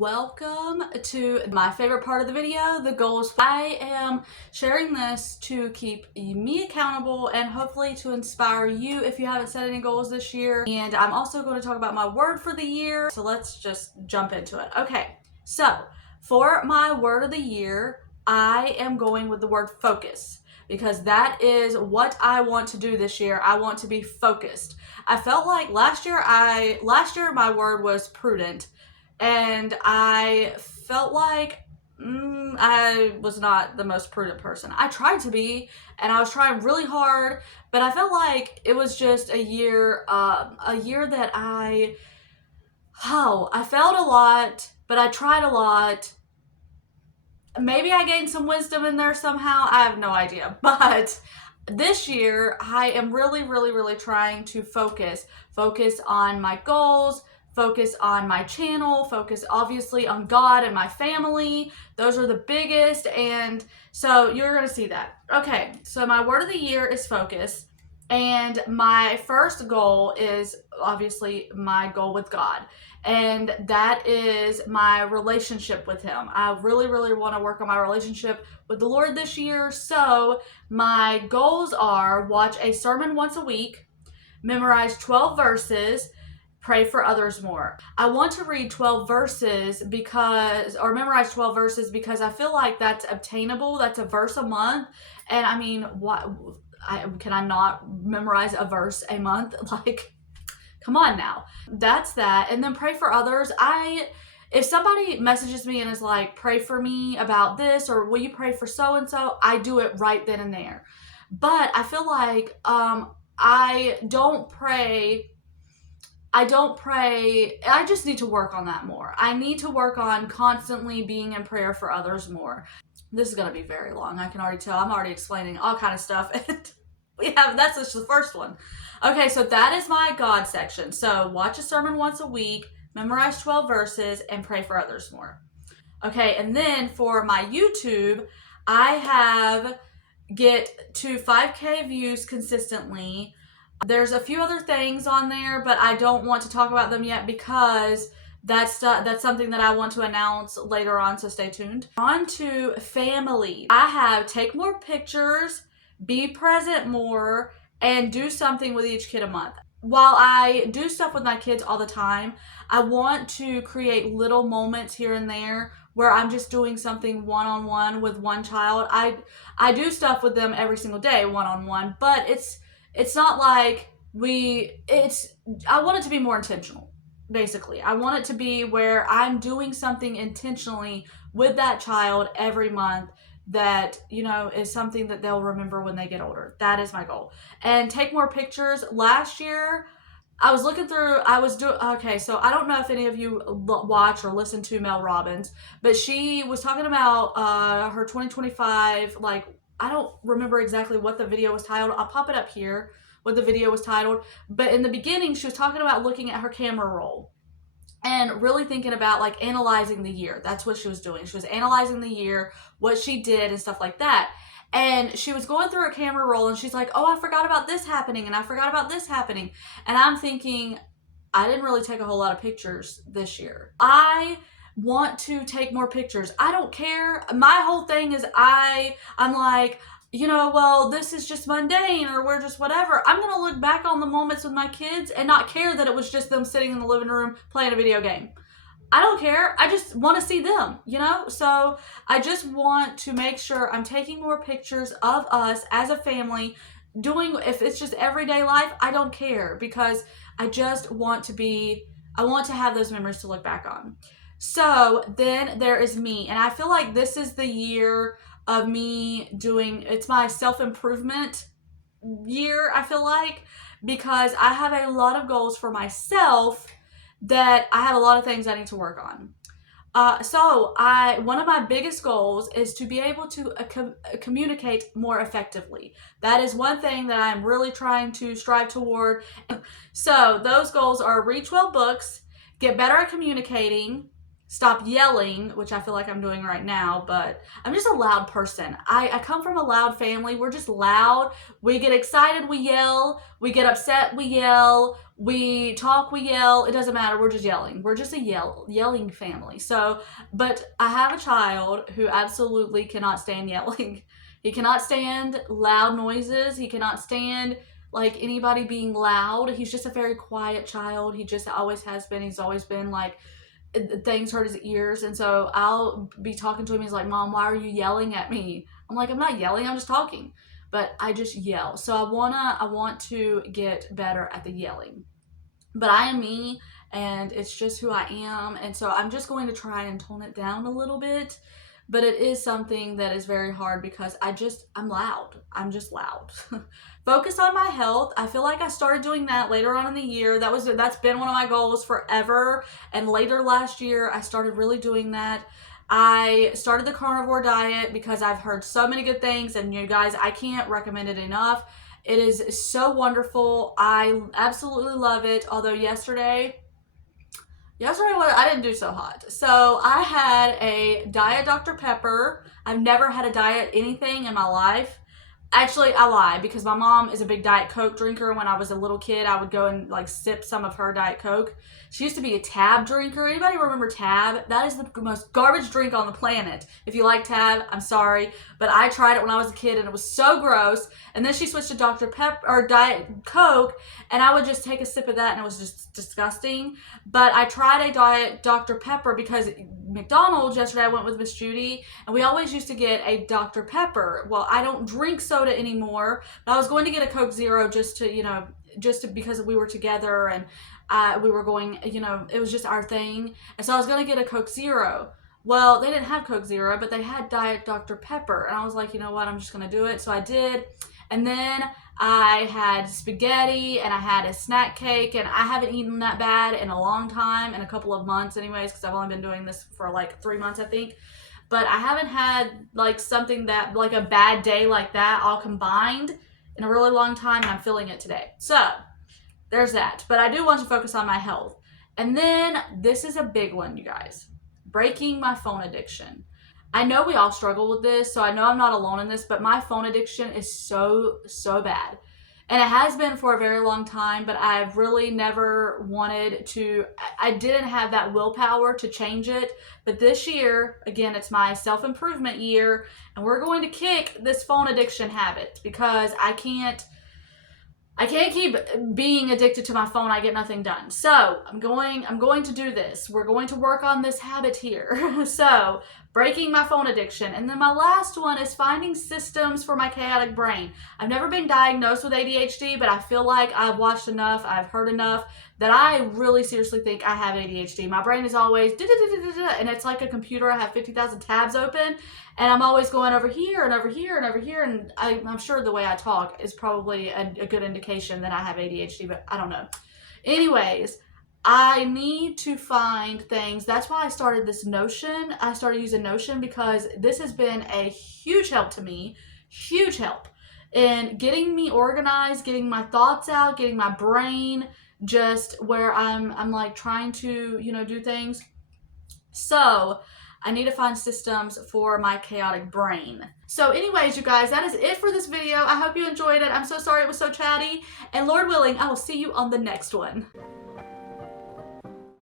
Welcome to my favorite part of the video, the goals. I am sharing this to keep me accountable and hopefully to inspire you if you haven't set any goals this year. And I'm also going to talk about my word for the year. So let's just jump into it. Okay, so for my word of the year, I am going with the word focus, because that is what I want to do this year. I want to be focused. I felt like last year my word was prudent, and I felt like I was not the most prudent person. I tried to be, and I was trying really hard, but I felt like it was just a year that I failed a lot, but I tried a lot. Maybe I gained some wisdom in there somehow. I have no idea. But this year, I am really trying to focus on my goals, focus on my channel, focus obviously on God and my family. Those are the biggest, and so you're going to see that. Okay, so my word of the year is focus, and my first goal is obviously my goal with God, and that is my relationship with Him. I really want to work on my relationship with the Lord this year, so my goals are watch a sermon once a week, memorize 12 verses, pray for others more. I want to read 12 verses memorize 12 verses because I feel like that's obtainable. That's a verse a month. And I mean, can I not memorize a verse a month? Like, come on now. That's that. And then pray for others. If somebody messages me and is like, pray for me about this, or will you pray for so-and-so? I do it right then and there. But I feel like I don't pray. I just need to work on that more. I need to work on constantly being in prayer for others more. This is going to be very long. I can already tell. I'm already explaining all kind of stuff. And that's just the first one. Okay, so that is my God section. So watch a sermon once a week, memorize 12 verses, and pray for others more. Okay, and then for my YouTube, I get to 5K views consistently. There's a few other things on there, but I don't want to talk about them yet because that's something that I want to announce later on, so stay tuned. On to family. I have take more pictures, be present more, and do something with each kid a month. While I do stuff with my kids all the time, I want to create little moments here and there where I'm just doing something one-on-one with one child. I do stuff with them every single day one-on-one, but it's not like I want it to be more intentional, basically. I want it to be where I'm doing something intentionally with that child every month that, is something that they'll remember when they get older. That is my goal. And take more pictures. Last year, I was looking through, okay, so I don't know if any of you watch or listen to Mel Robbins, but she was talking about her 2025, I don't remember exactly what the video was titled. I'll pop it up here, what the video was titled. But in the beginning, she was talking about looking at her camera roll and really thinking about analyzing the year. That's what she was doing. She was analyzing the year, what she did and stuff like that. And she was going through her camera roll and she's like, oh, I forgot about this happening and I forgot about this happening. And I'm thinking, I didn't really take a whole lot of pictures this year. I want to take more pictures. I don't care. My whole thing is I'm like, well, this is just mundane or we're just whatever. I'm going to look back on the moments with my kids and not care that it was just them sitting in the living room playing a video game. I don't care. I just want to see them, So I just want to make sure I'm taking more pictures of us as a family if it's just everyday life, I don't care, because I just want to have those memories to look back on. So then there is me, and I feel like this is the year of me it's my self-improvement year, I feel like, because I have a lot of goals for myself that I have a lot of things I need to work on. One of my biggest goals is to be able to communicate more effectively. That is one thing that I'm really trying to strive toward. So those goals are read 12 books, get better at communicating, stop yelling, which I feel like I'm doing right now, but I'm just a loud person. I come from a loud family. We're just loud. We get excited, we yell. We get upset, we yell. We talk, we yell. It doesn't matter. We're just yelling. We're just a yelling family. So, but I have a child who absolutely cannot stand yelling. He cannot stand loud noises. He cannot stand like anybody being loud. He's just a very quiet child. He just always has been. He's always been like, things hurt his ears, and so I'll be talking to him. He's like, Mom, why are you yelling at me? I'm like, I'm not yelling, I'm just talking. But I just yell. So I want to get better at the yelling. But I am me, and it's just who I am, and so I'm just going to try and tone it down a little bit. But it is something that is very hard because I'm loud. I'm just loud. Focus on my health. I feel like I started doing that later on in the year. That's been one of my goals forever. And later last year, I started really doing that. I started the carnivore diet because I've heard so many good things, and you guys, I can't recommend it enough. It is so wonderful. I absolutely love it. Although yesterday I didn't do so hot. So I had a Diet Dr. Pepper. I've never had a diet anything in my life. Actually, I lie, because my mom is a big Diet Coke drinker. When I was a little kid, I would go and like sip some of her Diet Coke. She used to be a Tab drinker. Anybody remember Tab? That is the most garbage drink on the planet. If you like Tab, I'm sorry, but I tried it when I was a kid and it was so gross. And then she switched to Dr. Pepper or Diet Coke, and I would just take a sip of that and it was just disgusting. But I tried a Diet Dr. Pepper because McDonald's yesterday, I went with Miss Judy, and we always used to get a Dr. Pepper. Well, I don't drink soda anymore, but I was going to get a Coke Zero just because we were together, and we were going, it was just our thing. And so I was going to get a Coke Zero. Well, they didn't have Coke Zero, but they had Diet Dr. Pepper. And I was like, you know what, I'm just going to do it. So I did. And then I had spaghetti, and I had a snack cake, and I haven't eaten that bad in a long time, in a couple of months anyways, because I've only been doing this for like 3 months, I think. But I haven't had like something that, like a bad day like that all combined in a really long time, and I'm feeling it today. So there's that. But I do want to focus on my health. And then this is a big one, you guys. Breaking my phone addiction. I know we all struggle with this, so I know I'm not alone in this, but my phone addiction is so bad. And it has been for a very long time, but I've really never wanted to, I didn't have that willpower to change it. But this year, again, it's my self-improvement year, and we're going to kick this phone addiction habit because I can't keep being addicted to my phone. I get nothing done. So I'm going to do this. We're going to work on this habit here. So breaking my phone addiction. And then my last one is finding systems for my chaotic brain. I've never been diagnosed with ADHD, but I feel like I've watched enough, I've heard enough that I really seriously think I have ADHD. My brain is always and it's like a computer. I have 50,000 tabs open, and I'm always going over here and over here and over here. And I'm sure the way I talk is probably a good indication that I have ADHD, but I don't know. Anyways, I need to find things. That's why I started this Notion. I started using Notion because this has been a huge help to me. Huge help in getting me organized, getting my thoughts out, getting my brain just where I'm like trying to, do things. So I need to find systems for my chaotic brain. So anyways, you guys, that is it for this video. I hope you enjoyed it. I'm so sorry it was so chatty. And Lord willing, I will see you on the next one.